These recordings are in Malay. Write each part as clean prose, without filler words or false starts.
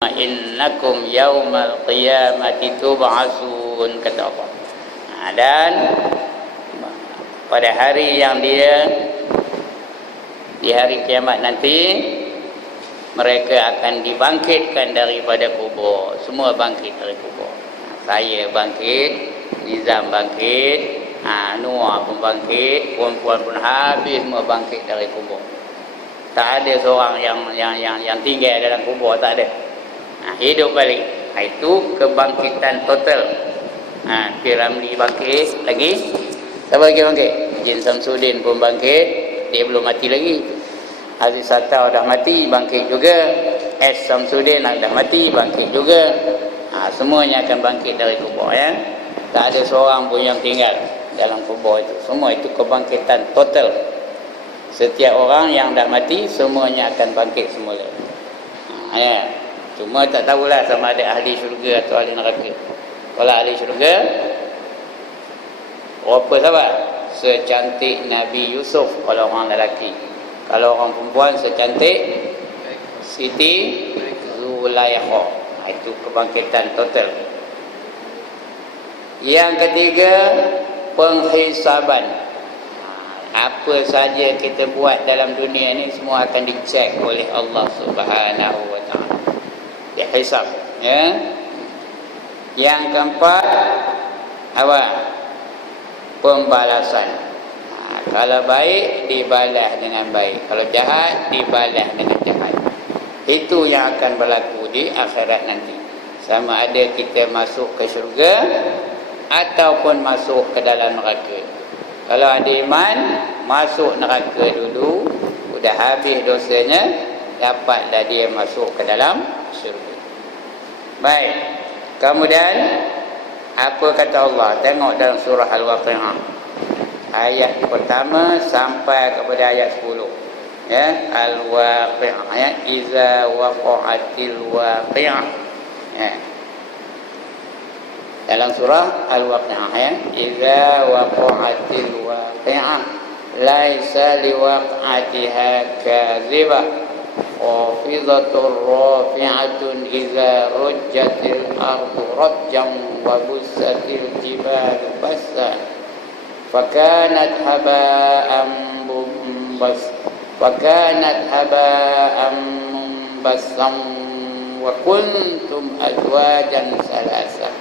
innakum yaumal qiyamati tub'atsun, kata Allah. Dan pada hari yang dia di hari kiamat nanti mereka akan dibangkitkan daripada kubur. Semua bangkit dari kubur. Saya bangkit, Nizam bangkit, Noah pun bangkit, puan-puan pun habis semua bangkit dari kubur. Tak ada seorang yang tinggal dalam kubur, tak ada. Hidup balik. Itu kebangkitan total. Piramli bangkit lagi. Siapa lagi bangkit? Jin Samsudin pun bangkit. Dia belum mati lagi. Aziz Sattar dah mati, bangkit juga. S Samsudin dah mati, bangkit juga. Semuanya akan bangkit dari kubur, ya. Tak ada seorang pun yang tinggal dalam kubur itu. Semua itu kebangkitan total. Setiap orang yang dah mati semuanya akan bangkit semula. Ya. Cuma tak tahulah sama ada ahli syurga atau ahli neraka. Kalau ahli syurga, berapa sahabat? Secantik Nabi Yusuf kalau orang lelaki. Kalau orang perempuan secantik Siti Zulaikha. Itu kebangkitan total. Yang ketiga, penghisaban. Apa saja kita buat dalam dunia ni semua akan dicek oleh Allah Subhanahu wa taala. Dihisab, ya. Yang keempat, apa? Pembalasan. Kalau baik dibalas dengan baik, kalau jahat dibalas dengan jahat. Itu yang akan berlaku di akhirat nanti. Sama ada kita masuk ke syurga ataupun masuk ke dalam neraka. Kalau ada iman, masuk neraka dulu, sudah habis dosanya, dapatlah dia masuk ke dalam syurga. Baik. Kemudian apa kata Allah? Tengok dalam surah Al-Waqi'ah. Ayat pertama sampai kepada ayat 10. Ya, Al-Waqi'ah, ya, iza waqa'atil waqi'ah. Ya. Dalam surah Al-Waqi'ah, ya, iza waqa'atil waqi'ah laisa liwaq'atiha kadzibah khafidatur rafi'atun iza rujjatil ardu rajjan wa bussatil jibalu bassa fakanat haba'an munbassam wa kuntum azwajan salasah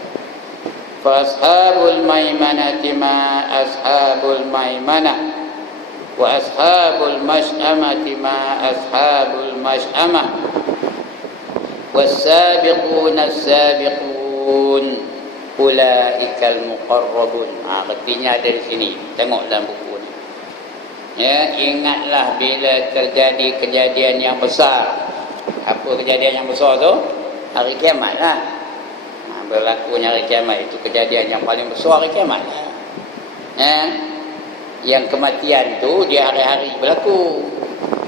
fa ashabul maimanati ma ashabul maimanah wa ashabul mash'amati ma ashabul mash'amah was-sabiquna as-sabiqun ulaikal muqarrabun. Artinya ada di sini. Tengok dalam buku ni. Ya, ingatlah bila terjadi kejadian yang besar. Apa kejadian yang besar tu? Hari kiamat lah. Berlakunya hari kiamat itu kejadian yang paling besar, hari kiamat lah. Ya. Yang kematian tu di hari-hari berlaku.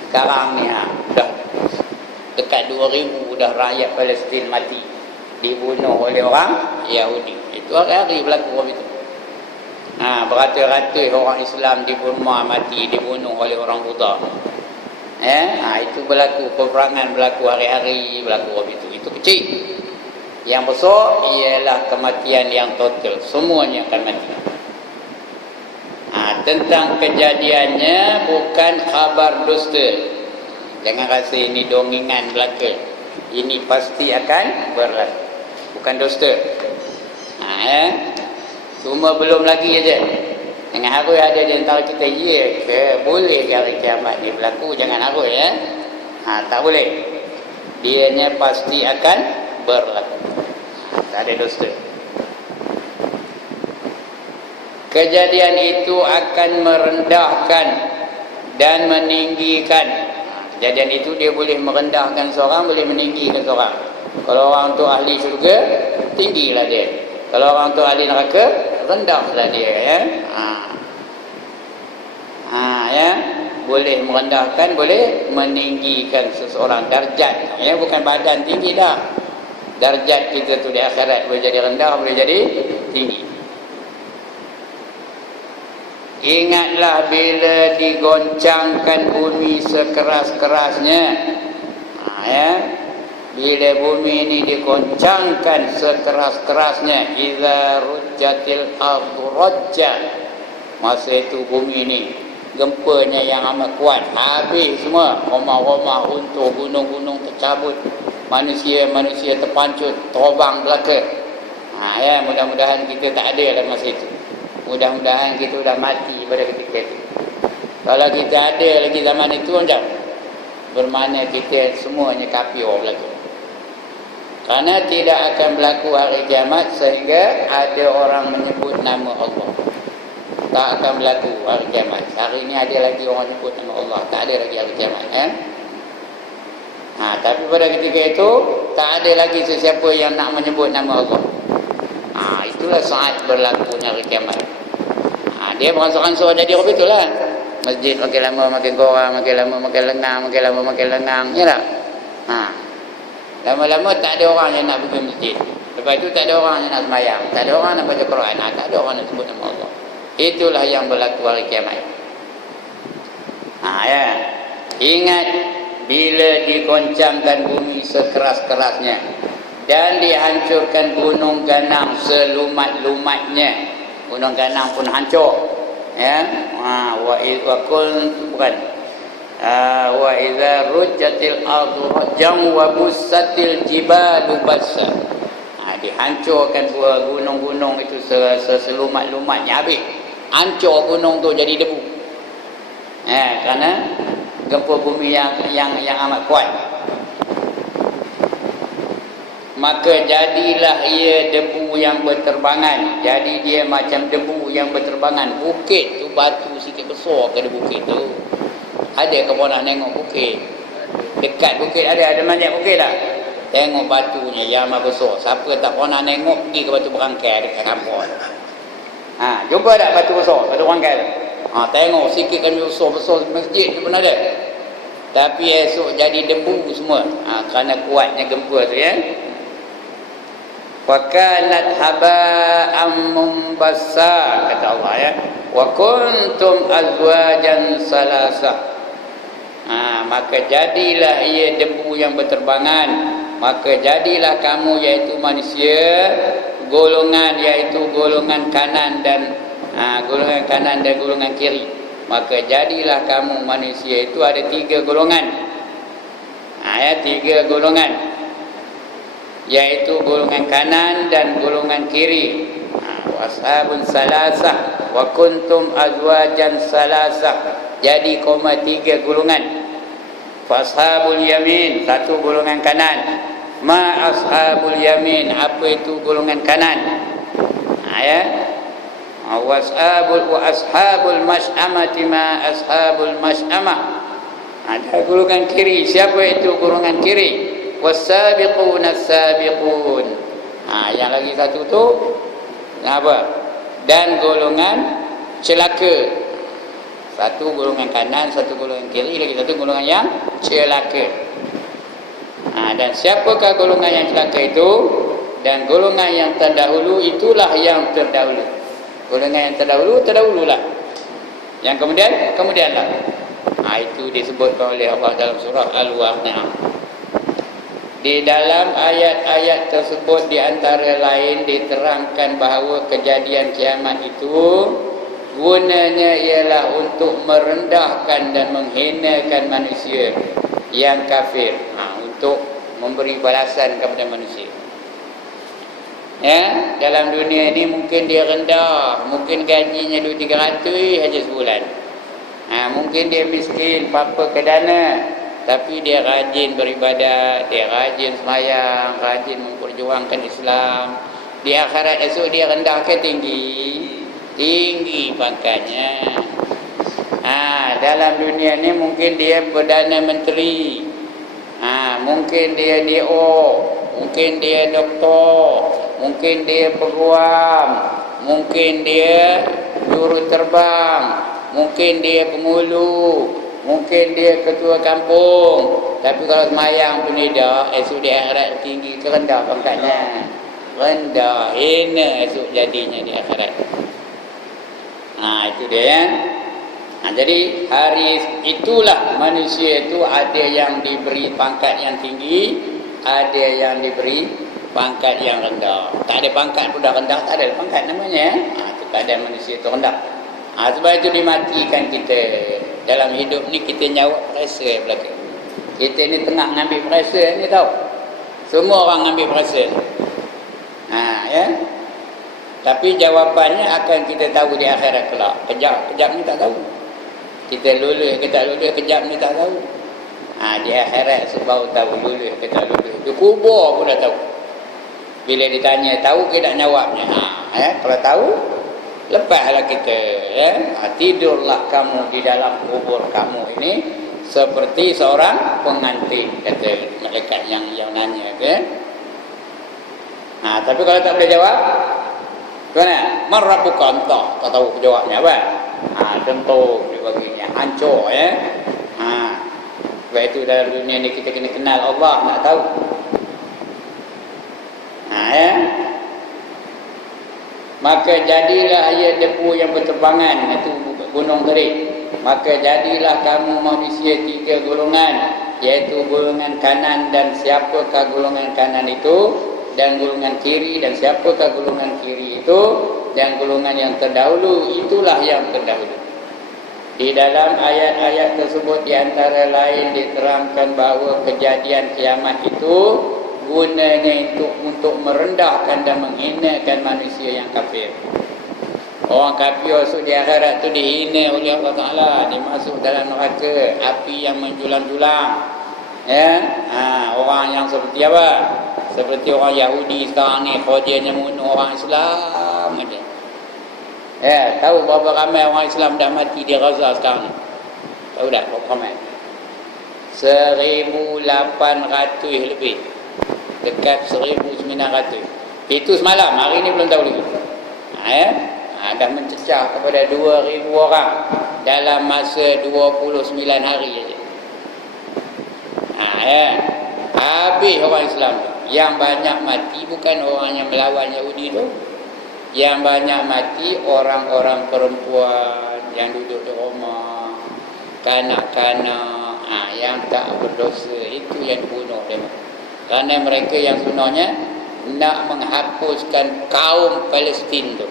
Sekarang ni dah dekat 2000 dah rakyat Palestin mati, dibunuh oleh orang Yahudi. Itu hari-hari berlaku itu. Beratus-ratus orang Islam di Burma mati, dibunuh oleh orang Buddha. Itu berlaku, peperangan berlaku hari-hari, berlaku itu. Itu kecil. Yang besar ialah kematian yang total, semuanya akan mati. Tentang kejadiannya bukan khabar dusta. Jangan rasa ini dongengan belaka. Ini pasti akan berlaku, bukan dusta. Cuma belum lagi aja. Jangan harus ada di antara kita, ya ke boleh ke hari kiamat ni berlaku, jangan harus, ya. Tak boleh. Dianya pasti akan berlaku. Tak ada dusta. Kejadian itu akan merendahkan dan meninggikan. Kejadian itu dia boleh merendahkan seorang, boleh meninggikan seorang. Kalau orang tu ahli syurga, tinggilah dia. Kalau orang tu ahli neraka, rendahlah dia, ya. Ya, boleh merendahkan, boleh meninggikan seseorang darjat, ya, bukan badan tinggi dah. Darjat kita tu di akhirat boleh jadi rendah, boleh jadi tinggi. Ingatlah bila digoncangkan bumi sekeras-kerasnya, ya, bila bumi ini dikoncangkan sekeras-kerasnya, idza rujjatil ardu rajja, masa itu bumi ini gempanya yang amat kuat, habis semua, rumah-rumah runtuh, gunung-gunung tercabut, manusia-manusia terpancut, terbang belaka. Ya, mudah-mudahan kita tak ada dalam masa itu. Mudah-mudahan kita dah mati pada ketika itu. Kalau kita ada lagi zaman itu, macam bermakna kita semuanya kafir berlaku. Kerana tidak akan berlaku hari kiamat sehingga ada orang menyebut nama Allah. Tak akan berlaku hari kiamat. Hari ini ada lagi orang sebut nama Allah, tak ada lagi hari kiamat, tapi pada ketika itu tak ada lagi sesiapa yang nak menyebut nama Allah. Itulah saat berlakunya hari kiamat. Dia beransur-ansur jadi apa itulah. Masjid makin lama makin kurang, makin lama makin lengang, makin lama makin lengang, ya tak? Lama-lama tak ada orang yang nak pergi masjid. Lepas itu tak ada orang yang nak sembahyang, tak ada orang nak baca Quran, tak ada orang nak sebut nama Allah. Itulah yang berlaku hari kiamat. Ya. Ingat bila dikoncangkan bumi sekeras-kerasnya dan dihancurkan gunung ganang selumat-lumatnya. Gunung ganang pun hancur. Ya. Wa idza rujjatil ardu rajjan wa bussatil jibalu bassa. Dihancurkan gunung-gunung itu selumat-lumatnya, habis. Hancur gunung tu jadi debu. Kerana gempa bumi yang amat kuat. Maka jadilah ia debu yang berterbangan. Jadi dia macam debu yang berterbangan. Bukit tu batu sikit besar ke bukit tu. Ada ke pernah tengok bukit? Dekat bukit ada banyak bukit tak? Tengok batunya yang amat besar. Siapa tak pernah tengok, pergi ke batu berangkai dekat kampung. Jumpa tak batu besar, batu berangkai tu? Tengok sikit kan besar-besar masjid tu pun ada. Tapi esok jadi debu semua. Kerana kuatnya gempa tu, ya. Fakanat haba'am mumbassa, kata Allah, ya. Wa kuntum azwajan salasa. Maka jadilah ia debu yang berterbangan. Maka jadilah kamu, iaitu manusia, golongan, iaitu golongan kanan dan golongan kiri. Maka jadilah kamu manusia itu ada 3 golongan. 3 golongan, iaitu golongan kanan dan golongan kiri. Washabun salasah wa kuntum azwajan salasah. Jadi 3 golongan. Fashabul yamin, 1 golongan kanan. Ma ashabul yamin, apa itu golongan kanan? Wa ashabul mash'amati ma ashabul mash'amah. Ada golongan kiri, siapa itu golongan kiri? Was-sabiquna as-sabiqun. Yang lagi satu tu apa? Dan golongan celaka. 1 golongan kanan, 1 golongan kiri, lagi 1 golongan yang celaka. Dan siapakah golongan yang celaka itu? Dan golongan yang terdahulu itulah yang terdahulu. Golongan yang terdahululah. Yang kemudianlah. Itu disebutkan oleh Allah dalam surah Al-Waqiah. Di dalam ayat-ayat tersebut di antara lain diterangkan bahawa kejadian kiamat itu gunanya ialah untuk merendahkan dan menghinakan manusia yang kafir, untuk memberi balasan kepada manusia. Dalam dunia ini mungkin dia rendah, mungkin gajinya 200-300 saja sebulan. Mungkin dia miskin, apa kedana, tapi dia rajin beribadat, dia rajin sembahyang, rajin memperjuangkan Islam. Di akhirat esok dia rendah ke tinggi? Tinggi pangkatnya. Dalam dunia ni mungkin dia Perdana Menteri, mungkin dia DO, mungkin dia doktor, mungkin dia peguam, mungkin dia juruterbang, mungkin dia pengulu, mungkin dia ketua kampung. Tapi kalau semayang pun tidak, esok dia akhirat tinggi ke rendah pangkatnya? Rendah, hina esok jadinya di akhirat. Itu dia, ya. Jadi hari itulah manusia itu ada yang diberi pangkat yang tinggi, ada yang diberi pangkat yang rendah. Tak ada pangkat pun dah rendah, tak ada pangkat namanya. Itu keadaan manusia itu rendah. Sebab itu dimatikan kita. Dalam hidup ni kita nyawa pressure belakang. Kita ni tengah ngambil pressure ni tau. Semua orang ngambil pressure. Ya. Tapi jawapannya akan kita tahu di akhirat kelak. Kejap ni tak tahu. Kita lulus ke tak lulus, kejap ni tak tahu. Di akhirat sebab tahu lulus ke tak lulus. Di kubur pun dah tahu. Bila ditanya tahu ke tak jawabnya. Kalau tahu, lepaslah kita. Tidurlah kamu di dalam kubur kamu ini seperti seorang pengantin, kata malaikat yang nanya. Tapi kalau tak boleh jawab, mana? Man rabbuka anta? Tak tahu jawabnya apa? Tentu dibaginya hancur ya. Sebab itu dalam dunia ni kita kena kenal Allah, nak tahu. Maka jadilah ia debu yang berterbangan, itu gunung tadi. Maka jadilah kamu manusia 3 golongan, iaitu golongan kanan dan siapakah golongan kanan itu, dan golongan kiri dan siapakah golongan kiri itu, dan golongan yang terdahulu itulah yang terdahulu. Di dalam ayat-ayat tersebut di antara lain diterangkan bahawa kejadian kiamat itu gunanya untuk merendahkan dan menghinakan manusia yang kafir. Orang kafir esok di akhirat tu dihina oleh Allah Ta'ala, dimasuk dalam neraka api yang menjulang-julang. Orang yang seperti apa? Seperti orang Yahudi sekarang ni, kerjanya bunuh orang Islam aja. Tahu berapa ramai orang Islam dah mati di Gaza sekarang ni? Tahu tak berapa ramai? 1,800 lebih. Dekat 1,900. Itu semalam, hari ni belum tahu lagi. Dah mencecah kepada 2,000 orang dalam masa 29 hari saja. Habis orang Islam tu. Yang banyak mati bukan orang yang melawan Yahudi tu. Yang banyak mati orang-orang perempuan yang duduk di rumah, kanak-kanak yang tak berdosa, itu yang dibunuh dia. Kerana mereka yang sebenarnya nak menghapuskan kaum Palestin tu.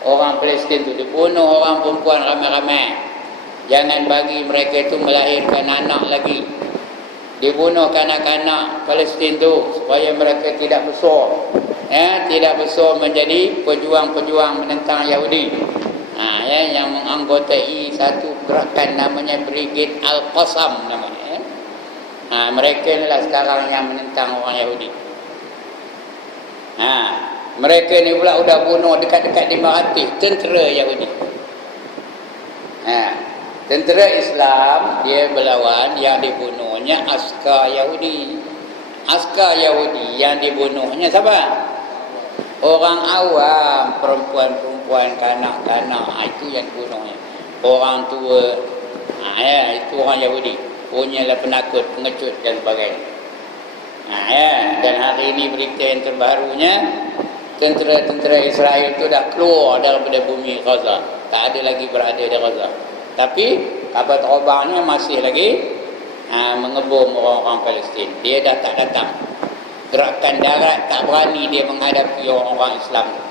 Orang Palestin tu dibunuh orang perempuan ramai-ramai. Jangan bagi mereka itu melahirkan anak lagi. Dibunuh kanak-kanak Palestin tu supaya mereka tidak besar. Tidak besar menjadi pejuang-pejuang menentang Yahudi. Yang menganggotai satu gerakan namanya Brigade Al-Qassam namanya. Mereka inilah sekarang yang menentang orang Yahudi. Mereka ni pula sudah bunuh dekat-dekat 500 tentera Yahudi. Tentera Islam dia berlawan, yang dibunuhnya askar Yahudi. Askar Yahudi yang dibunuhnya siapa? Orang awam, perempuan-perempuan, kanak-kanak, itu yang dibunuhnya. Orang tua, itu orang Yahudi. Punyalah penakut, pengecut dan sebagainya. Dan hari ini berita yang terbarunya, tentera-tentera Israel itu dah keluar daripada bumi Gaza. Tak ada lagi berada di Gaza. Tapi kabar terbangnya masih lagi mengebom orang-orang Palestin. Dia dah tak datang. Gerakan darat tak berani dia menghadapi orang-orang Islam tu.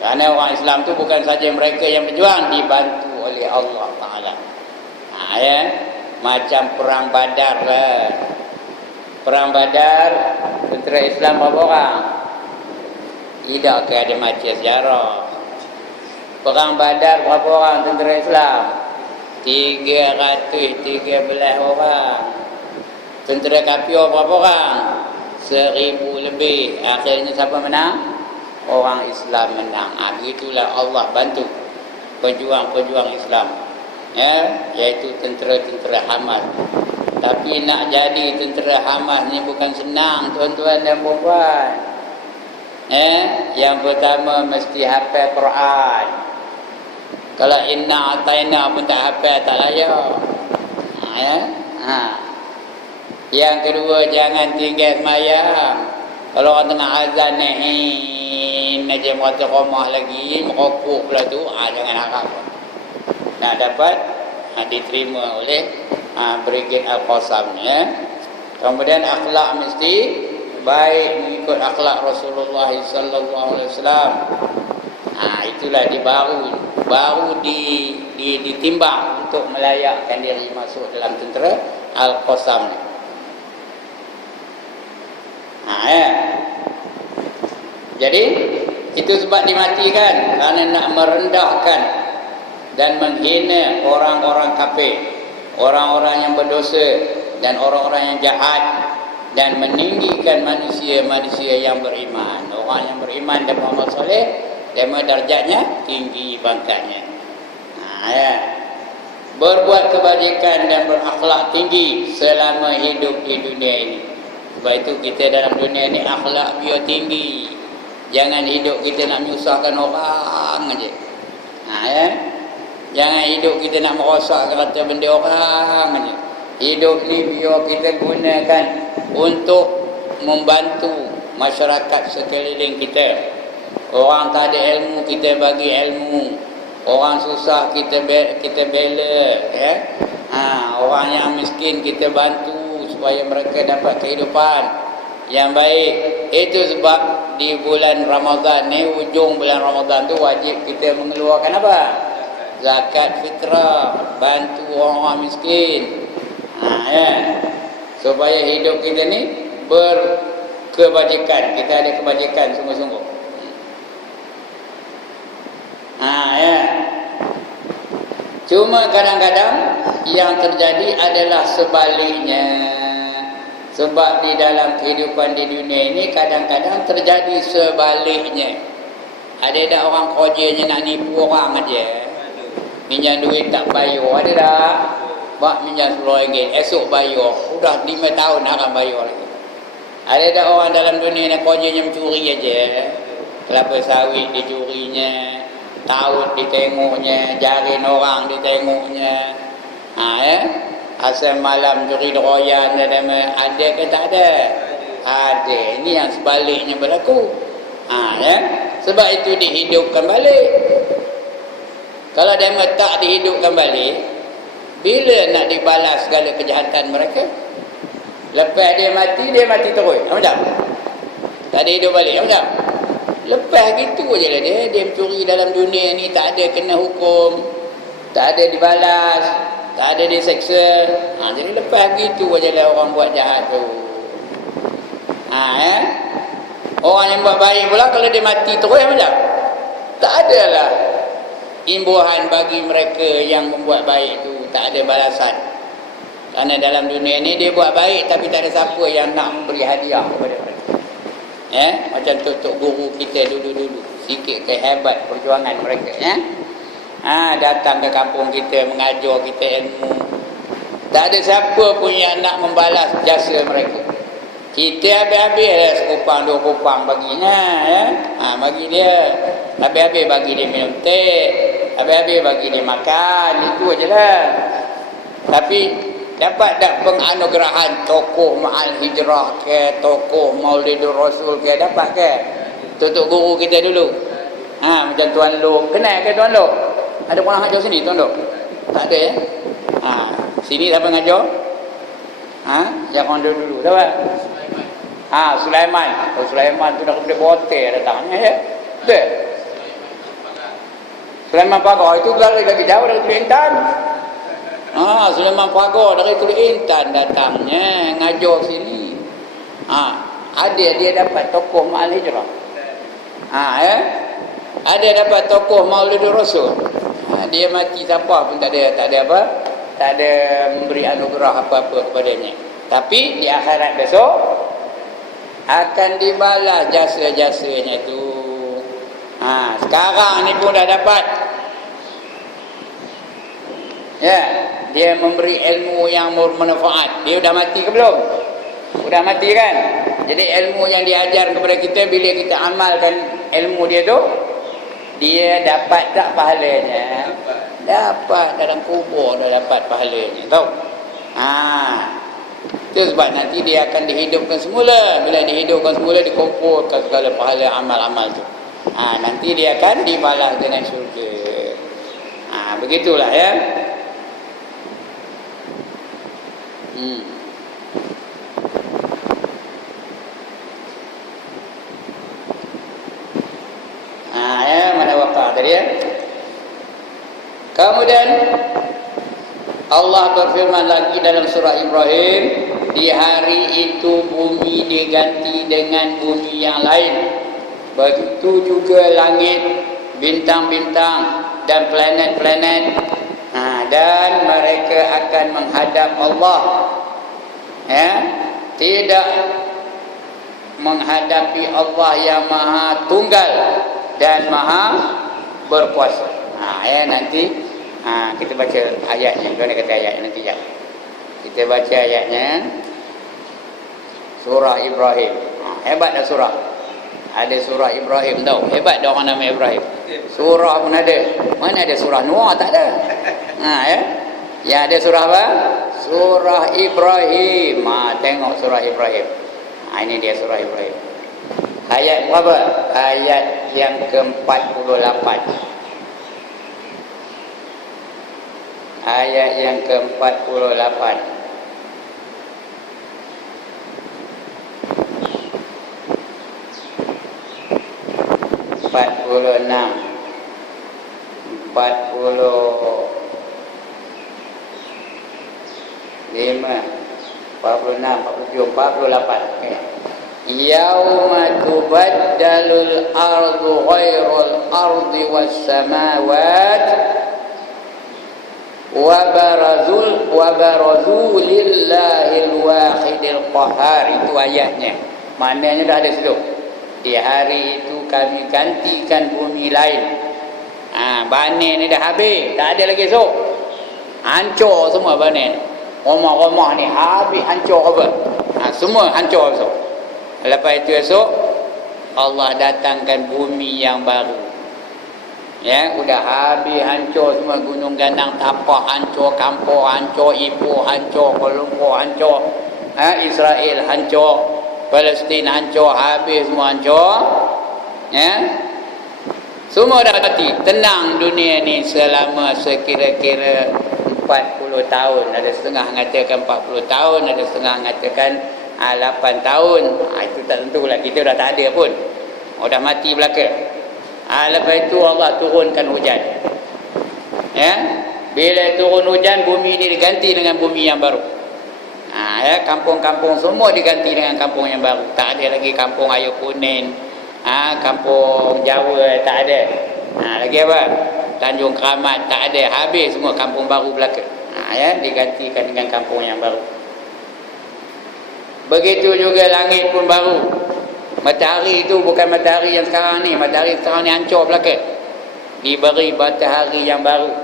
Kerana orang Islam tu bukan saja mereka yang berjuang, dibantu oleh Allah Ta'ala. Macam perang Badar lah. Perang Badar, tentera Islam berapa orang? Tidak ke ada macam sejarah. Perang Badar berapa orang tentera Islam? 313 orang. Tentera kafir berapa orang? 1,000 lebih. Akhirnya siapa menang? Orang Islam menang. Begitulah Allah bantu pejuang-pejuang Islam, iaitu tentera-tentera Hamas. Tapi nak jadi tentera Hamas ni bukan senang, tuan-tuan dan puan-puan. Yang pertama mesti hafal Quran. Kalau inna ataina pun tak hafal, tak layak. Yang kedua, jangan tinggal semayang. Kalau orang tengah azan aja merata rumah lagi, merokok pula tu, jangan harap nak dapat diterima oleh Brigade Al-Qassam. Kemudian akhlak mesti baik mengikut akhlak Rasulullah sallallahu alaihi wasallam. Itulah baru ditimbang untuk melayakkan diri masuk dalam tentera Al-Qassam ni. Jadi itu sebab dimatikan kerana nak merendahkan dan menghina orang-orang kafir, orang-orang yang berdosa dan orang-orang yang jahat, dan meninggikan manusia-manusia yang beriman. Orang yang beriman dan beramal soleh, dema darjatnya tinggi pangkatnya. Berbuat kebajikan dan berakhlak tinggi selama hidup di dunia ini. Sebab itu kita dalam dunia ini akhlak biar tinggi. Jangan hidup kita nak menyusahkan orang aja. Jangan hidup kita nak merosakkan harta benda orang aja. Hidup ni biar kita gunakan untuk membantu masyarakat sekeliling kita. Orang tak ada ilmu, kita bagi ilmu. Orang susah, kita bela, ya. Orang yang miskin kita bantu supaya mereka dapat kehidupan yang baik. Itu sebab di bulan Ramadan ni, ujung bulan Ramadan tu wajib kita mengeluarkan apa? Zakat fitrah, bantu orang miskin. Ya. Supaya hidup kita ni berkebajikan, kita ada kebajikan sungguh-sungguh. Ya. Cuma kadang-kadang yang terjadi adalah sebaliknya. Sebab di dalam kehidupan di dunia ini kadang-kadang terjadi sebaliknya. Ada tak orang kerjanya nak nipu orang aja. Minjam duit tak bayar, ada tak? Bak minjam RM10, esok bayar. Sudah 5 tahun akan bayar lagi. Ada tak orang dalam dunia ni kerjanya mencuri aja. Kelapa sawit dicurinya, taut ditengoknya, jarin orang ditengoknya. Ya. Asal malam curi deroyan ada ke tak ada? Ada. Ini yang sebaliknya berlaku. Ya. Sebab itu dihidupkan balik. Kalau dia tak dihidupkan balik, bila nak dibalas segala kejahatan mereka? Lepas dia mati terus. Macam? Tak ada hidup balik. Macam? Lepas gitu je lah dia mencuri dalam dunia ni, tak ada kena hukum, tak ada dibalas, tak ada diseksa. Jadi lepas gitu je lah orang buat jahat tu. Ya. Orang yang buat baik pula kalau dia mati terus macam? Tak ada lah imbuhan bagi mereka yang membuat baik tu, tak ada balasan. Kerana dalam dunia ni dia buat baik tapi tak ada siapa yang nak memberi hadiah kepada mereka. Macam tok guru kita dulu-dulu, sikit kehebat perjuangan mereka. Datang ke kampung kita, mengajar kita ilmu. Tak ada siapa pun yang nak membalas jasa mereka. Kita habis-habis lah sekupang 2 kupang baginya. Bagi dia. Habis-habis bagi dia minum teh, habis-habis bagi dia makan. Itu aje lah. Tapi dapat tak penganugerahan tokoh Ma'al Hijrah ke, tokoh Maulidur Rasul ke, dapat ke? Tok guru kita dulu. Macam Tuan Lok. Kenal ke Tuan Lok? Ada orang ajar sini Tuan Lok? Tak ada ya? Sini siapa ngajar? Yang orang dulu. Siapa? Sulaiman. Sulaiman tu dah kepada bote datangnya ya. Betul? Sulaiman Pagar itu lagi jauh dari Kuala Sulaiman Pagar dari Kuala Intan datangnya ngajar sini. Ada dia dapat tokoh Ma'al Hijrah. Ya. Ada dapat tokoh Maulidur Rasul. Dia mati siapa pun tak ada apa? Tak ada memberi anugerah apa-apa kepadanya. Tapi di akhirat besok akan dibalas jasa-jasanya itu. Sekarang ni pun dah dapat. Ya, dia memberi ilmu yang bermanfaat. Dia dah mati ke belum? Sudah mati kan? Jadi ilmu yang diajar kepada kita, bila kita amalkan ilmu dia tu, dia dapat tak pahalanya? Dapat, dalam kubur dah dapat pahalanya. Tahu? Itu sebab nanti dia akan dihidupkan semula. Bila dihidupkan semula, dikumpulkan segala pahala amal-amal tu. Nanti dia akan dibalas dengan syurga. Begitulah ya. tadi ya. Kemudian Allah berfirman lagi dalam surah Ibrahim, di hari itu bumi diganti dengan bumi yang lain. Begitu juga langit, bintang-bintang dan planet-planet. Dan mereka akan menghadap Allah. Ya, tidak menghadapi Allah yang Maha Tunggal dan Maha Berkuasa. Ya, nanti kita baca ayatnya. Tuan kata ayat nanti ya. Kita baca ayatnya. Surah Ibrahim. Hebat dah surah. Ada surah Ibrahim tau. Hebat dah orang nama Ibrahim. Surah pun ada. Mana ada surah Noah? Tak ada. Ya. Yang ada surah apa? Surah Ibrahim. Tengok surah Ibrahim. Ini dia surah Ibrahim. Ayat berapa? Ayat yang ke-48. Ayat yang ke-48. 46, 45, 46, 47, 48. Okay. Yauma tubaddalul ardu ghairul ardi was samawat wa barazu lillahil wahidil qahhar. Itu ayatnya. Maknanya dah ada situ. Di hari itu kami gantikan bumi lain. Banin ni dah habis, tak ada lagi esok. Hancur semua banin. Rumah-rumah ni habis, hancur apa? Semua hancur esok. Lepas itu esok Allah datangkan bumi yang baru. Ya, sudah habis hancur semua, gunung ganang tapak hancur, kampung hancur, Ipoh hancur, Kuala Lumpur hancur, Israel hancur, Palestin hancur, habis semua hancur. Ya. Semua dah mati. Tenang dunia ni selama sekira-kira 40 tahun. Ada setengah mengatakan 40 tahun, ada setengah mengatakan 8 tahun. Itu tak tentulah, kita dah tak ada pun. Dah mati belaka. Lepas itu Allah turunkan hujan. Ya. Bila turun hujan, bumi ini diganti dengan bumi yang baru. Ya, kampung-kampung semua diganti dengan kampung yang baru. Tak ada lagi kampung Ayu Kuning, kampung Jawa tak ada. Lagi apa? Tanjung Keramat tak ada. Habis semua kampung baru belaka. Ya, digantikan dengan kampung yang baru. Begitu juga langit pun baru. Matahari itu bukan matahari yang sekarang ni. Matahari sekarang ni hancur belaka. Diberi matahari yang baru.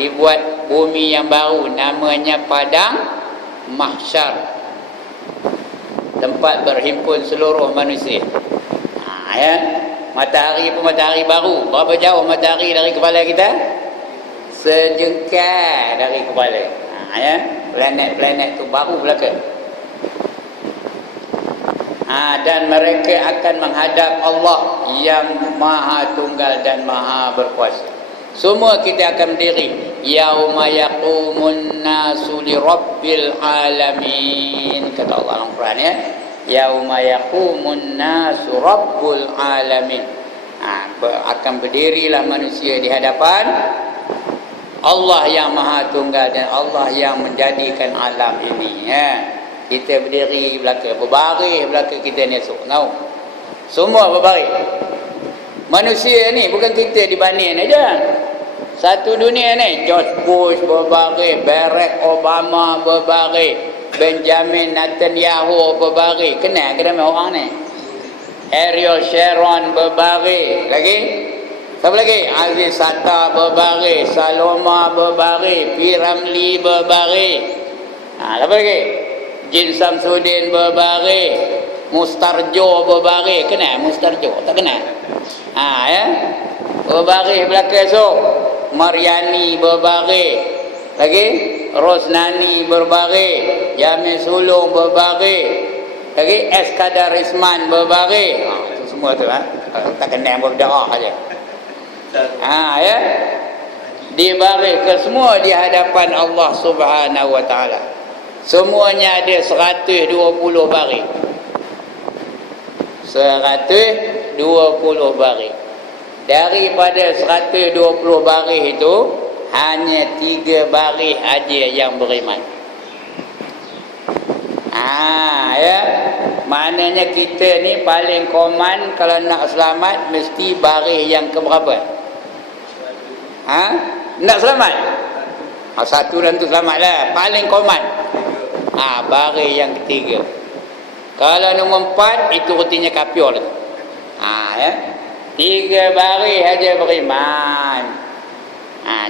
Dibuat bumi yang baru, namanya Padang Mahsyar, tempat berhimpun seluruh manusia. Ya, matahari pun matahari baru. Berapa jauh matahari dari kepala kita? Sejengkal dari kepala. Ya, planet-planet tu baru belaka. Dan mereka akan menghadap Allah yang Maha Tunggal dan Maha Berkuasa. Semua kita akan berdiri. Yauma yaqumun nasu li rabbil alamin. Kata Allah dalam Quran ya. Yauma yaqumun nasu rabbul alamin. Akan berdirilah manusia di hadapan Allah yang Maha Tunggal dan Allah yang menjadikan alam ini. Ya. Kita berdiri belaka, berbaris belaka kita ni esok. Tahu? Semua berbaris. Manusia ni bukan kita di Banin aja. Satu dunia ni, George Bush berbaris, Barack Obama berbaris, Benjamin Netanyahu berbaris. Kenal ke nama orang ni? Ariel Sharon berbaris. Lagi? Siapa lagi? Aziz Sata berbaris, Saloma berbaris, P. Ramlee berbaris. Siapa lagi? Jin Samsudin berbaris, Mustarjo berbaris. Kenal Mustarjo? Tak kenal? Ya? Berbaris belaka esok. Mariani berbaris. Lagi? Rosnani berbaris. Jamil Sulung berbaris. Lagi? Eskadar Isman berbaris. Itu semua tu. Tak kenal berdoa saja. Ya? Dibaris ke semua di hadapan Allah Subhanahu Wa Taala. Semuanya ada 120 baris. 120 baris. Daripada 120 baris itu hanya 3 baris aja yang beriman. Ya. Maknanya kita ni paling koman kalau nak selamat mesti baris yang keberapa? Nak selamat? Satu dan tu selamatlah. Paling koman. Baris yang ketiga. Kalau nombor 4 itu rutinnya kapior tu. Ya. 3 baris aja beriman.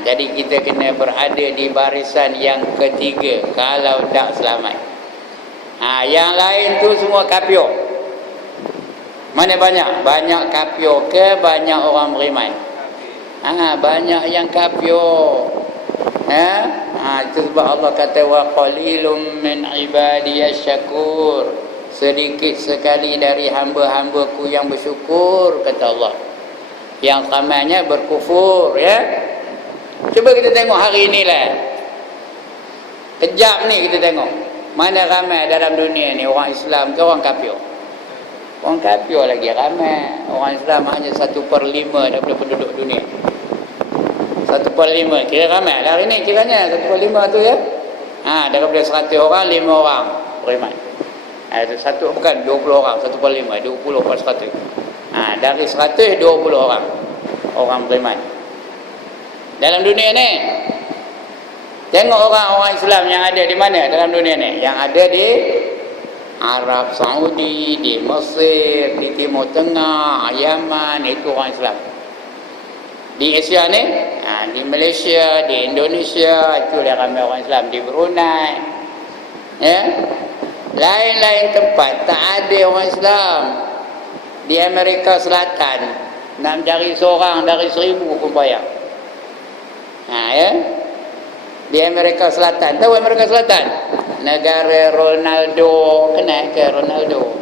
Jadi kita kena berada di barisan yang ketiga kalau tak selamat. Yang lain tu semua kapior. Mana banyak? Banyak kapior ke banyak orang beriman? Banyak yang kapior. Itu sebab Allah kata wa qalilum min ibadiyasy syakur. Sedikit sekali dari hamba-hambaku yang bersyukur, kata Allah. Yang ramainya berkufur, ya. Cuba kita tengok hari inilah. Kejap ni kita tengok. Mana ramai dalam dunia ni orang Islam ke orang kafir? Orang kafir lagi ramai. Orang Islam hanya 1/5 daripada penduduk dunia. 1/5 kira ramai lah hari ni kiranya 1/5 tu, ya. Daripada 100 orang 5 orang beriman. Itu satu bukan 20 orang, 1/5, 20/100. Dari 100 20 orang beriman dalam dunia ni. Tengok orang-orang Islam yang ada di mana dalam dunia ni? Yang ada di Arab Saudi, di Mesir, di Timur Tengah, Yaman, itu orang Islam. Di Asia ni, di Malaysia, di Indonesia, itu dia ramai orang Islam. Di Brunei, ya. Lain-lain tempat tak ada orang Islam. Di Amerika Selatan nak mencari seorang dari 1000 pun payah. Ya. Di Amerika Selatan, tahu Amerika Selatan? Negara Ronaldo, kenal ke Ronaldo?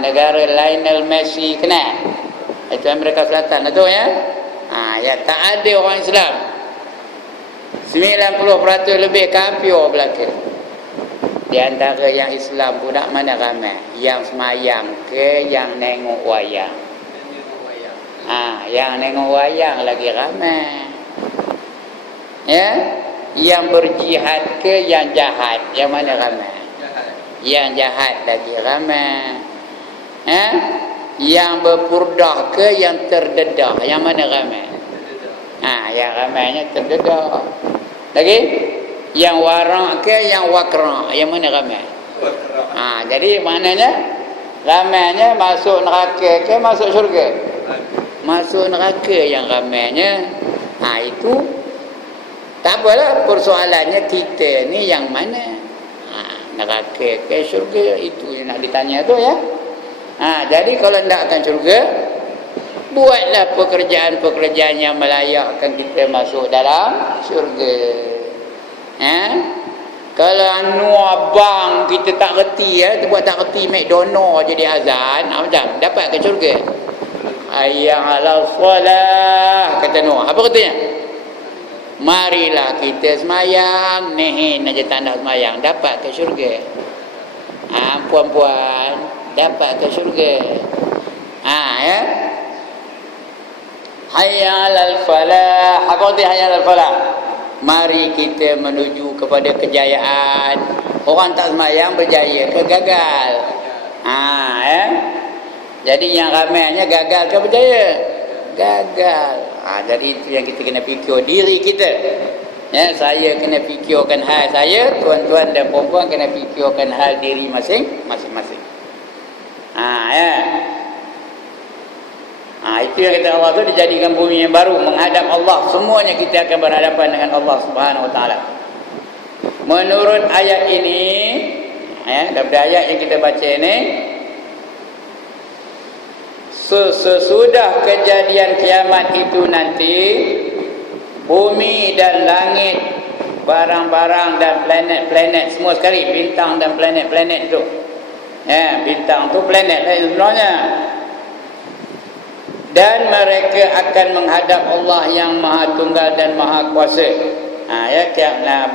Negara Lionel Messi, kenal? Itu Amerika Selatan, tahu ya? Ya, tak ada orang Islam. 90% lebih kafir belaka. Di antara yang Islam budak mana ramai? Yang semayang ke yang nengok wayang? Yang nengok wayang lagi ramai. Ya? Yang berjihad ke yang jahat? Yang mana ramai? Yang jahat lagi ramai. Yang berpurdah ke yang terdedah? Yang mana ramai? Yang ramainya terdedah. Lagi? Yang warak ke yang wakra? Yang mana ramai? Jadi maknanya ramainya masuk neraka ke masuk syurga? Masuk neraka yang ramainya. Itu tak apalah, persoalannya kita ni yang mana? Neraka ke syurga? Itu yang nak ditanya tu, ya. Jadi kalau nak akan syurga, buatlah pekerjaan-pekerjaan yang melayakkan kita masuk dalam syurga. Kalau abang kita tak reti, buat tak reti McDonald jadi azan, macam dapat ke syurga? Hayya 'alas solah, kata Nuh. Apa katanya? Marilah kita semayang, nehin aja tanda semayang, dapat ke syurga. Puan-puan, dapat ke syurga. Ya. Hayya 'alal falah. Apa arti hayya 'alal falah? Mari kita menuju kepada kejayaan. Orang tak semayang berjaya ke gagal? Ya. Jadi yang ramainya gagal ke berjaya? Gagal. Jadi itu yang kita kena fikir diri kita. Ya, saya kena fikirkan hal saya, tuan-tuan dan puan-puan kena fikirkan hal diri masing-masing. Ya. Itu yang kata Allah tu dijadikan bumi yang baru menghadap Allah. Semuanya kita akan berhadapan dengan Allah Subhanahu Wa Taala. Menurut ayat ini, daripada ayat yang kita baca ini, sesudah kejadian kiamat itu nanti, bumi dan langit, barang-barang dan planet-planet semua sekali, bintang dan planet-planet itu. Bintang tu planet lain sebenarnya. Dan mereka akan menghadap Allah yang Maha Tunggal dan Maha Kuasa.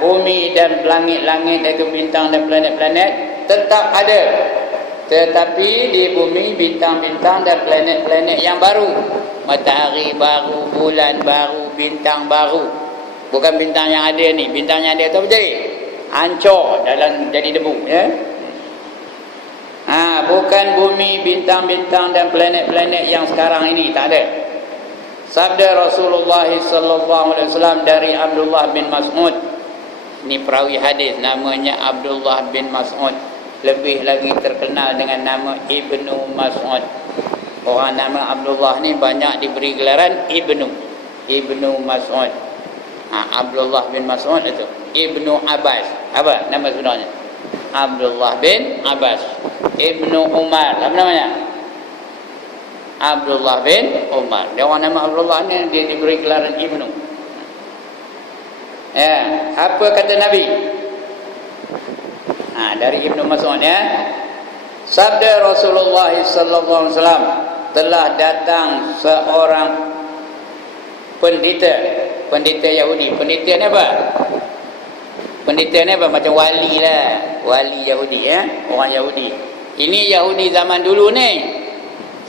Bumi dan langit-langit, iaitu bintang dan planet-planet tetap ada Tetapi di bumi bintang-bintang dan planet-planet yang baru. Matahari baru, bulan baru, bintang baru. Bukan bintang yang ada ni. Bintang yang ada tu apa jadi? Hancur dalam jadi debu, ya. Bukan bumi, bintang-bintang dan planet-planet yang sekarang ini, tak ada. Sabda Rasulullah sallallahu alaihi wasallam dari Abdullah bin Mas'ud. Ini perawi hadis namanya Abdullah bin Mas'ud. Lebih lagi terkenal dengan nama Ibnu Mas'ud. Orang nama Abdullah ni banyak diberi gelaran Ibnu Mas'ud. Abdullah bin Mas'ud itu Ibnu Abbas. Apa nama sebenarnya? Abdullah bin Abbas. Ibnu Umar, apa namanya? Abdullah bin Umar. Dia orang nama Abdullah ni dia diberi gelaran Ibnu. Ya, apa kata Nabi? Dari Ibnu Mas'ud, ya. Sabda Rasulullah sallallahu alaihi wasallam, telah datang seorang pendeta Yahudi. Pendeta ni apa? Pendeta ni apa? Macam wali lah. Wali Yahudi, ya. Orang Yahudi. Ini Yahudi zaman dulu ni.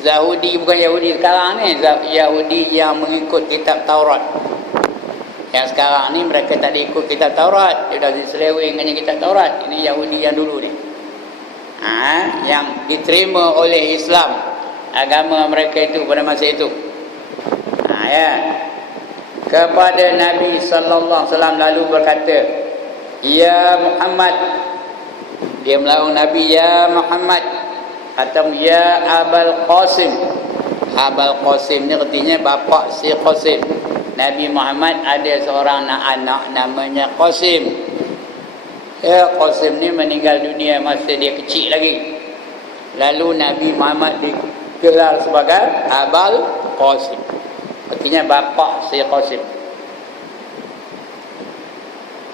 Yahudi bukan Yahudi sekarang ni. Yahudi yang mengikut kitab Taurat. Yang sekarang ni mereka tak ikut kitab Taurat. Dia dah diseleweng dengan kitab Taurat. Ini Yahudi yang dulu ni. Yang diterima oleh Islam. Agama mereka itu pada masa itu. Ya. Kepada Nabi sallallahu alaihi wasallam lalu berkata, "Ya Muhammad." Dia melawan Nabi, "Ya Muhammad." Atau "Ya Abul Qasim." Abul Qasim ni artinya bapa si Qasim. Nabi Muhammad ada seorang anak namanya Qasim. Ya, Qasim ni meninggal dunia masa dia kecil lagi. Lalu Nabi Muhammad digelar sebagai Abul Qasim. Artinya bapa si Qasim.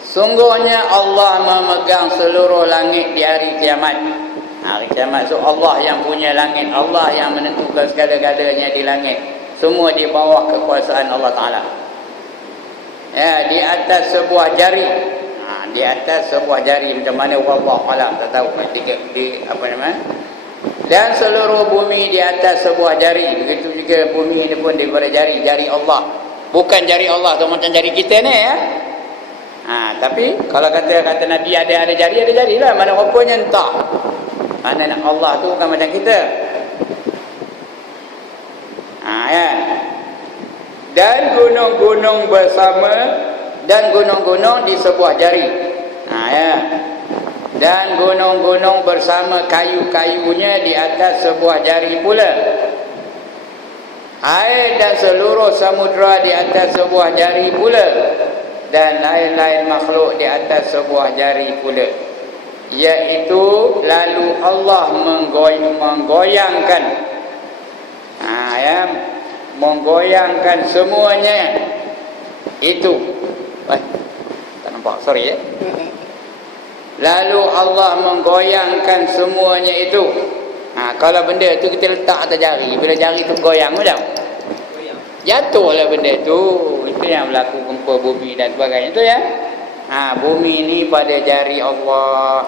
Sungguhnya Allah memegang seluruh langit di hari kiamat. Hari kiamat itu Allah yang punya langit. Allah yang menentukan segala-galanya di langit. Semua di bawah kekuasaan Allah Ta'ala. Ya, di atas sebuah jari. Di atas sebuah jari. Macam mana wallahu alam, tak tahu. Di apa nama? Dan seluruh bumi di atas sebuah jari. Begitu juga bumi ini pun daripada jari. Jari Allah. Bukan jari Allah tu macam jari kita ni, ya. Tapi kalau kata Nabi ada jari lah. Mana rupanya entah. Mana Allah tu bukan macam kita. Ya. Dan gunung-gunung bersama, dan gunung-gunung di sebuah jari. Ya. Dan gunung-gunung bersama kayu-kayunya di atas sebuah jari pula. Air dan seluruh samudra di atas sebuah jari pula. Dan lain-lain makhluk di atas sebuah jari pula. Iaitu lalu Allah menggoyangkan, ya, menggoyangkan semuanya itu. Tak nampak, sorry, ya. Lalu Allah menggoyangkan semuanya itu. Kalau benda tu kita letak atas jari, bila jari tu goyang macam jatuhlah benda tu. Itu yang berlaku gempa bumi dan sebagainya tu, ya. Bumi ni pada jari Allah.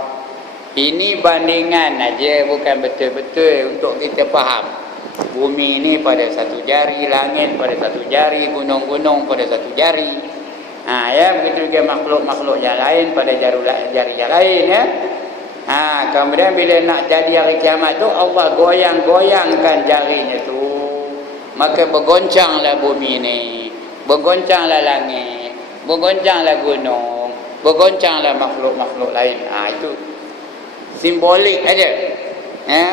Ini bandingan aja, bukan betul-betul untuk kita faham. Bumi ni pada satu jari, langit pada satu jari, gunung-gunung pada satu jari. Ya, begitu juga makhluk-makhluk yang lain pada jari yang lain, ya. Kemudian bila nak jadi hari kiamat tu, Allah goyang-goyangkan jarinya tu. Maka bergoncanglah bumi ni, bergoncanglah langit, bergoncanglah gunung, bergoncanglah makhluk-makhluk lain. Itu simbolik aja,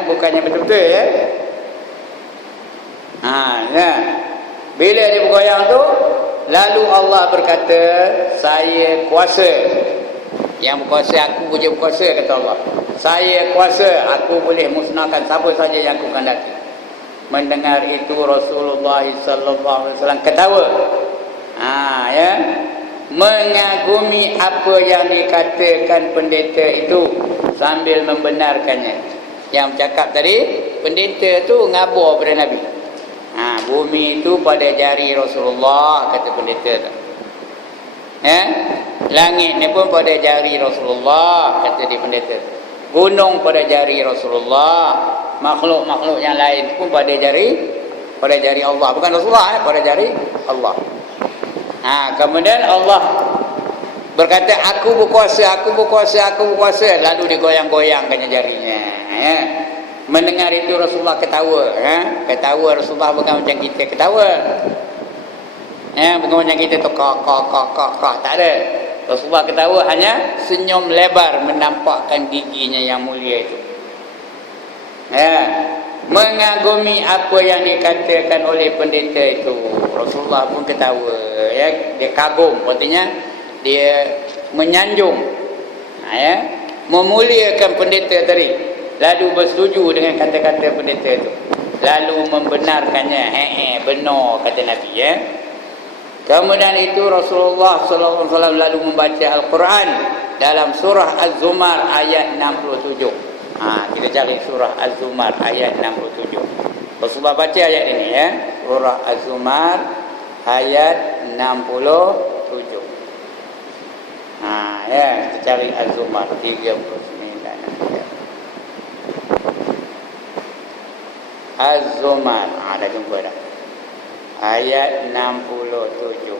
bukannya betul-betul, ya. Ya. Bila dia bergoyang tu, lalu Allah berkata, "Saya kuasa." Yang berkuasa aku je berkuasa, kata Allah. "Saya kuasa, aku boleh musnahkan siapa saja yang aku kehendaki." Mendengar itu Rasulullah sallallahu alaihi wasallam ketawa. Ya. Mengagumi apa yang dikatakan pendeta itu sambil membenarkannya. Yang bercakap tadi, pendeta tu ngabur pada Nabi. Bumi itu pada jari Rasulullah, kata pendeta tu. Langit ni pun pada jari Rasulullah, kata dia pendeta. Gunung pada jari Rasulullah, makhluk-makhluk yang lain pun pada jari Allah, bukan Rasulullah, pada jari Allah. Kemudian Allah berkata, aku berkuasa, aku berkuasa, aku berkuasa, lalu digoyang-goyangkannya jarinya. Mendengar itu Rasulullah ketawa. Ketawa Rasulullah bukan macam kita ketawa. Bukan macam kita tu kak, tak ada. Rasulullah ketawa hanya senyum lebar menampakkan giginya yang mulia itu. Mengagumi apa yang dikatakan oleh pendeta itu, Rasulullah pun ketawa. Dia kagum, artinya dia menyanjung, memuliakan pendeta tadi, lalu bersetuju dengan kata-kata pendeta itu, lalu membenarkannya. Benar kata Nabi. Kemudian itu Rasulullah sallallahu alaihi wasallam lalu membaca Al-Quran dalam surah Az-Zumar ayat 67. Kita cari surah Az-Zumar ayat 67. Rasulullah baca ayat ini, surah Az-Zumar ayat 67. Kita cari Az-Zumar 39. Az-Zumar, dah jumpa dah. Ayat 67.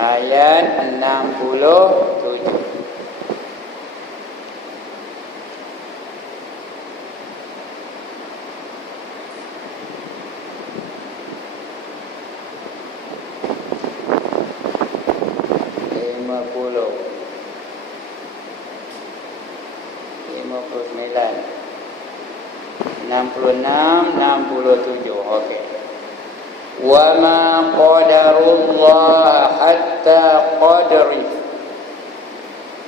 Ayat 67. Enam 67. Okey. Wa ma qadarullah hatta qadri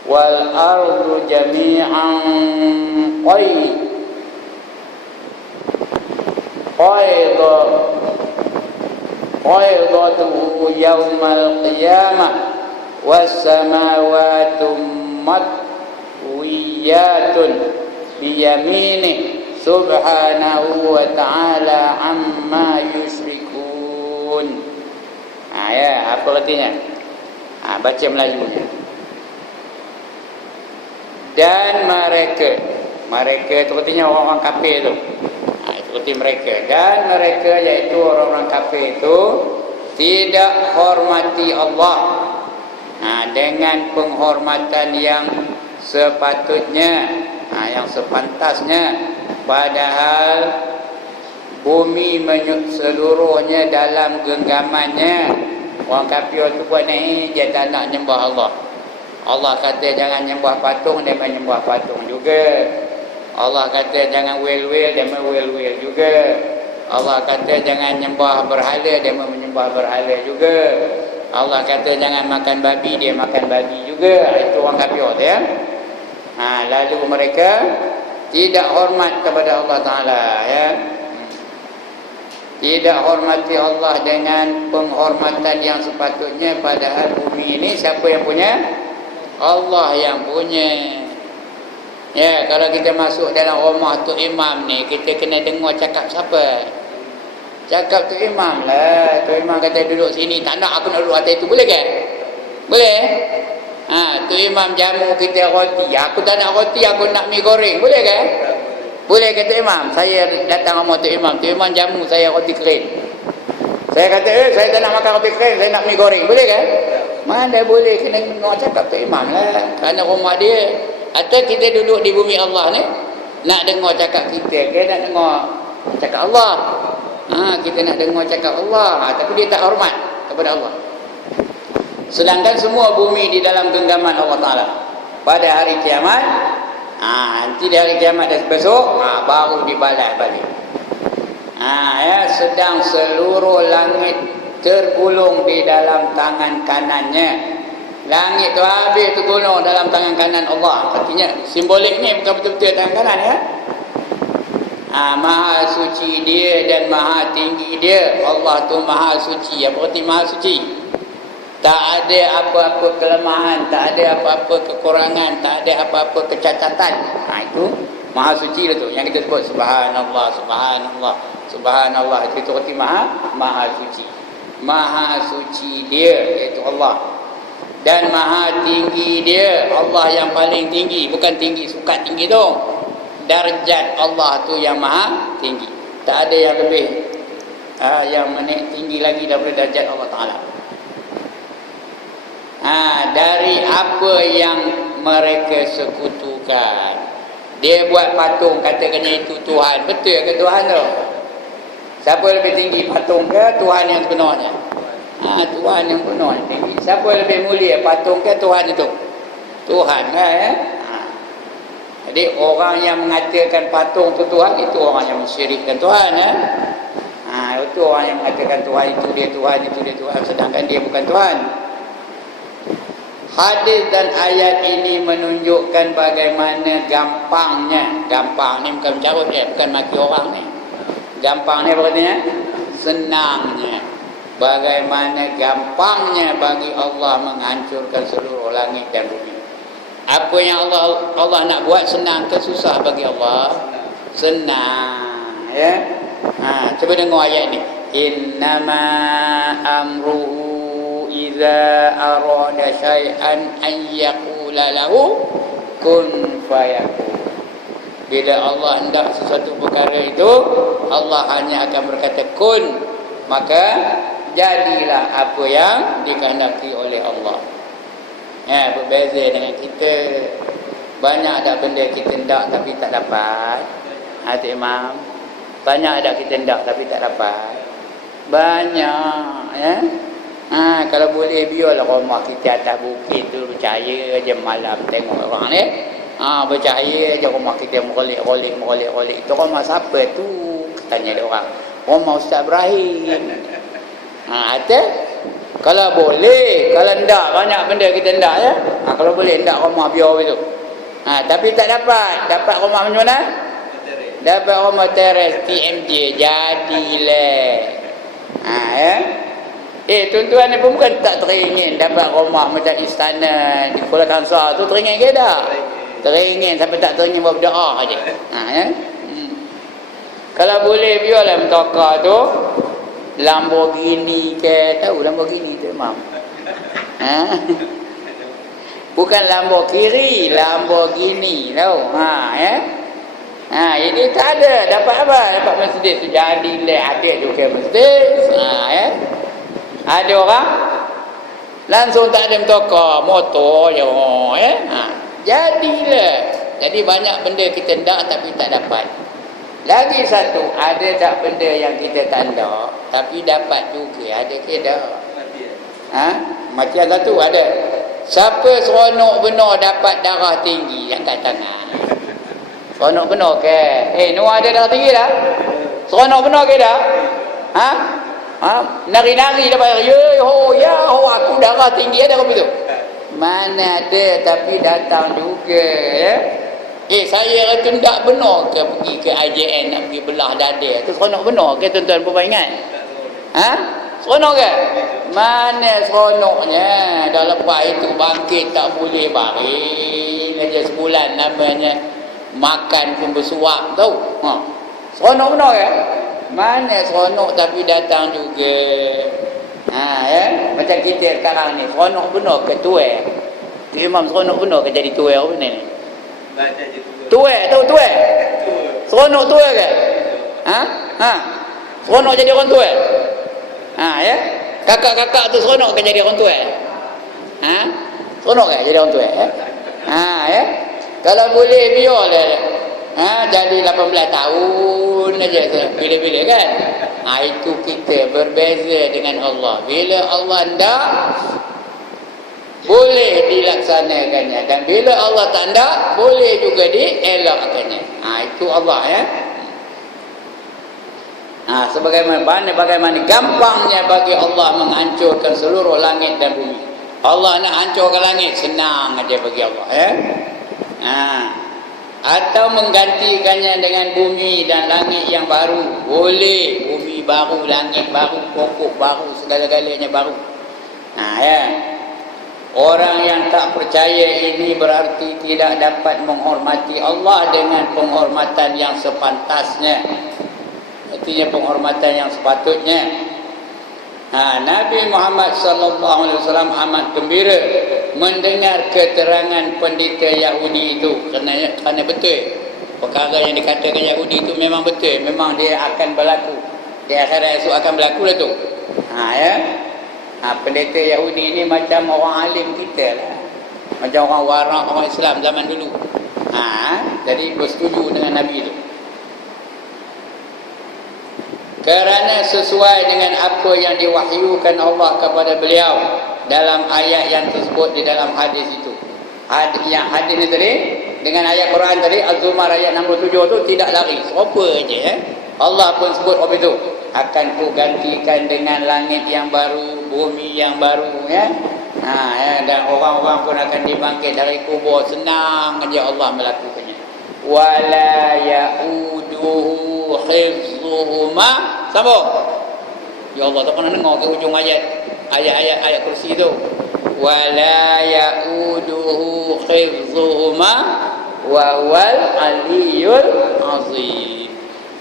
wal ardu jami'an qaidatuhu yawmal qiyamah was samawati matwiyatun biyaminih subhanahu wa ta'ala amma yusyrikun. Apa artinya? Baca Melayunya. Dan mereka itu artinya orang-orang kafir itu. Itu arti mereka. Dan mereka iaitu orang-orang kafir itu tidak hormati Allah dengan penghormatan yang sepatutnya, yang sepantasnya. Padahal bumi seluruhnya dalam genggamannya. Orang kafir tu buat ni, dia tak nak nyembah Allah. Allah kata jangan nyembah patung, dia menyembah patung juga. Allah kata jangan wel-wel, dia wel-wel juga. Allah kata jangan nyembah berhala, dia menyembah berhala juga. Allah kata jangan makan babi, dia makan babi juga. Itu orang kafir dia. Lalu mereka tidak hormat kepada Allah Ta'ala, tidak hormati Allah dengan penghormatan yang sepatutnya. Padahal bumi ini siapa yang punya? Allah yang punya. Kalau kita masuk dalam rumah tu imam ni, kita kena dengar cakap siapa? Cakap tu imam lah. Tu imam kata duduk sini, tak nak aku nak duduk atas itu, boleh ke? Boleh? Tu imam jamu kita roti, aku tak nak roti, aku nak mi goreng, boleh ke? Boleh ke tu imam? Saya datang sama tu imam jamu saya roti kering. Saya kata, saya tak nak makan roti kering, saya nak mi goreng, boleh ke? Mana boleh, kena dengar cakap tu imam lah. Kerana rumah dia. Atau kita duduk di bumi Allah ni, nak dengar cakap kita ke, nak dengar cakap Allah? Kita nak dengar cakap Allah, tapi dia tak hormat kepada Allah. Sedangkan semua bumi di dalam genggaman Allah Ta'ala. Pada hari kiamat, nanti di hari kiamat dan besok, baru dibalas balik. Sedang seluruh langit tergulung di dalam tangan kanannya. Langit tu habis tergulung dalam tangan kanan Allah. Artinya simbolik ni bukan betul-betul tangan kanan, Maha suci dia dan maha tinggi dia. Allah tu maha suci. Apa arti maha suci? Tak ada apa-apa kelemahan, tak ada apa-apa kekurangan, tak ada apa-apa kecacatan. Itu maha suci itu yang kita sebut subhanallah, subhanallah, subhanallah. Itu arti maha suci. Maha suci dia, iaitu Allah. Dan maha tinggi dia. Allah yang paling tinggi. Bukan tinggi sukat tinggi tu. Darjat Allah tu yang maha tinggi. Tak ada yang lebih yang tinggi lagi daripada darjat Allah Ta'ala. Dari apa yang mereka sekutukan. Dia buat patung, katakannya itu Tuhan. Betul ke Tuhan tu? Siapa lebih tinggi, patung ke Tuhan yang sebenarnya? Tuhan yang sebenarnya tinggi. Siapa lebih mulia, patung ke Tuhan itu? Tuhan kan ya? Jadi orang yang mengatakan patung itu Tuhan, itu orang yang mensyirikkan Tuhan ya? Itu orang yang mengatakan Tuhan itu dia Tuhan, itu dia Tuhan, sedangkan dia bukan Tuhan. Hadis dan ayat ini menunjukkan bagaimana gampangnya. Gampang ni bukan mencarut dia, bukan maki orang ni. Gampang ni apa katanya? Senangnya. Bagaimana gampangnya bagi Allah menghancurkan seluruh langit dan bumi. Apa yang Allah nak buat senang ke susah bagi Allah? Senang ya. Cuba dengar ayat ni. Innama amruhu idza arada syai'an an yaqula lahu kun fayakun. Bila Allah hendak sesuatu perkara itu, Allah hanya akan berkata kun, maka jadilah apa yang dikehendaki oleh Allah. Berbeza dengan kita. Banyak ada benda kita hendak tapi tak dapat. Hati Imam. Banyak ada kita hendak tapi tak dapat. Banyak ya. Kalau boleh biarlah rumah kita atas bukit tu bercahaya aja malam tengok orang ni. Bercahaya aja rumah kita merolik. Tu rumah siapa tu? Tanya dia orang. Rumah Ustaz Ibrahim. Ada? Kalau boleh, kalau enggak banyak benda kita enggak ya. Kalau boleh enggak rumah biar begitu. Tapi tak dapat. Dapat rumah macam mana? Dapat rumah teres TMJ jadilah. Ya. Tuan-tuan ni pun bukan tak teringin dapat rumah macam istana di Kuala Kangsar tu, teringin ke tak? Teringin sampai tak teringin buat berdoa aja. Ya. Kalau boleh biarlah mentaka tu Lamborghini ke, tahu Lamborghini tu Imam? Bukan Lamborghini, Lamborghini tahu. Ya. Ini tak ada. Dapat apa? Dapat Mercedes tu jadilah ada juga Mercedes. Ya. Ada orang langsung tak ada mentokar motor je jadilah. Jadi banyak benda kita nak tapi tak dapat. Lagi satu, ada tak benda yang kita tak nak tapi dapat juga, ada ke tak? Macam satu ada. Siapa seronok benar dapat darah tinggi, angkat tangan. Seronok benar ke? Noah ada darah tinggi dah? Seronok benar ke dah? Nari-nari dapat aku darah tinggi ada apa itu? Mana ada, tapi datang juga ya. Saya rasa tak benar ke pergi ke IJN nak pergi belah dada tu, seronok benar ke tuan-tuan puan ingat? Seronok ke? Mana seronoknya? Dah lepas itu bangkit tak boleh baring aja sebulan, namanya makan pun bersuap tau. Seronok benar ke? Mana seronok tapi datang juga. Ya? Macam kita sekarang ni, seronok benar ke tuai? Imam seronok benar ke jadi tuai apa ni? Tuai, tahu tuai? Seronok tuai ke? Seronok jadi orang tuai? Ya? Kakak-kakak tu seronok ke jadi orang tuai? Seronok ke jadi orang tuai? Ya? Kalau boleh biarlah. Jadi 18 tahun aja bila-bila kan. Itu kita berbeza dengan Allah. Bila Allah hendak boleh dilaksanakannya, dan bila Allah tak hendak boleh juga dielakkannya. Itu Allah ya. Bagaimana gampangnya bagi Allah menghancurkan seluruh langit dan bumi. Allah nak hancurkan langit, senang aja bagi Allah ya. Atau menggantikannya dengan bumi dan langit yang baru, boleh. Bumi baru, langit baru, pokok baru, segala-galanya baru. Ya. Orang yang tak percaya ini berarti tidak dapat menghormati Allah dengan penghormatan yang sepantasnya. Artinya penghormatan yang sepatutnya. Nabi Muhammad sallallahu alaihi wasallam amat gembira mendengar keterangan pendeta Yahudi itu, kerana betul perkara yang dikatakan Yahudi itu memang betul, memang dia akan berlaku di akhirat esok, akan berlaku lah tu. Pendeta Yahudi ni macam orang alim kita lah, macam orang warak, orang Islam zaman dulu. Jadi bersetuju dengan Nabi itu kerana sesuai dengan apa yang diwahyukan Allah kepada beliau dalam ayat yang tersebut di dalam hadis itu. Yang hadis ni tadi dengan ayat Quran tadi, Az-Zumar ayat 67 tu tidak lari, serupa je. Allah pun sebut apa itu, akan ku gantikan dengan langit yang baru, bumi yang baru, dan orang-orang pun akan dibangkit dari kubur. Senang aja Allah melakukannya. Wala ya'uduhu hifzuhuma. Sambung. Ya Allah, tak pernah dengar ke hujung ayat kursi tu. Wala ya'uduhu hifzuhuma wa huwal aliyyul azim.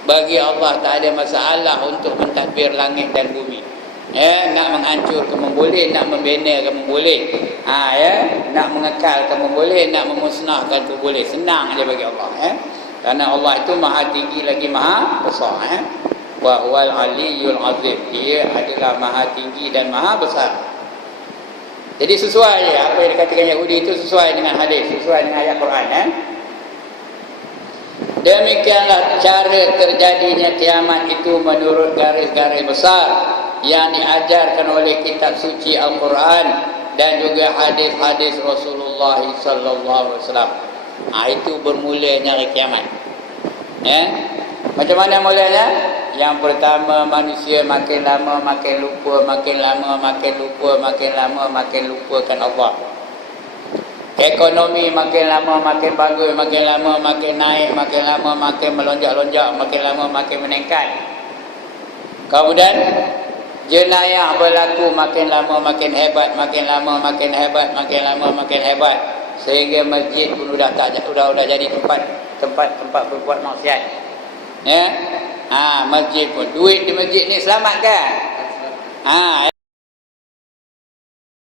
Bagi Allah tak ada masalah untuk mentadbir langit dan bumi. Nak menghancurkan boleh, nak membinakan boleh. Nak mengekalkan boleh, nak memusnahkan pun boleh. Senang aja bagi Allah. Karena Allah itu maha tinggi lagi maha besar. Wa huwal aliyyul azim. Dia adalah maha tinggi dan maha besar. Jadi sesuai apa yang dikatakan Yahudi itu, sesuai dengan hadis, sesuai dengan ayat Quran. Demikianlah cara terjadinya kiamat itu menurut garis-garis besar yang diajarkan oleh kitab suci Al-Quran dan juga hadis-hadis Rasulullah sallallahu alaihi wasallam. Itu bermulanya hari kiamat. Macam mana mulanya? Yang pertama, manusia makin lama makin lupa, makin lama makin lupa, makin lama makin lupakan Allah. Ekonomi makin lama makin bagus, makin lama makin naik, makin lama makin melonjak-lonjak, makin lama makin meningkat. Kemudian jenayah berlaku makin lama makin hebat, makin lama makin hebat, makin lama makin hebat, sehingga masjid pun sudah jadi tempat berbuat maksiat. Masjid pun, duit di masjid ni selamat kan?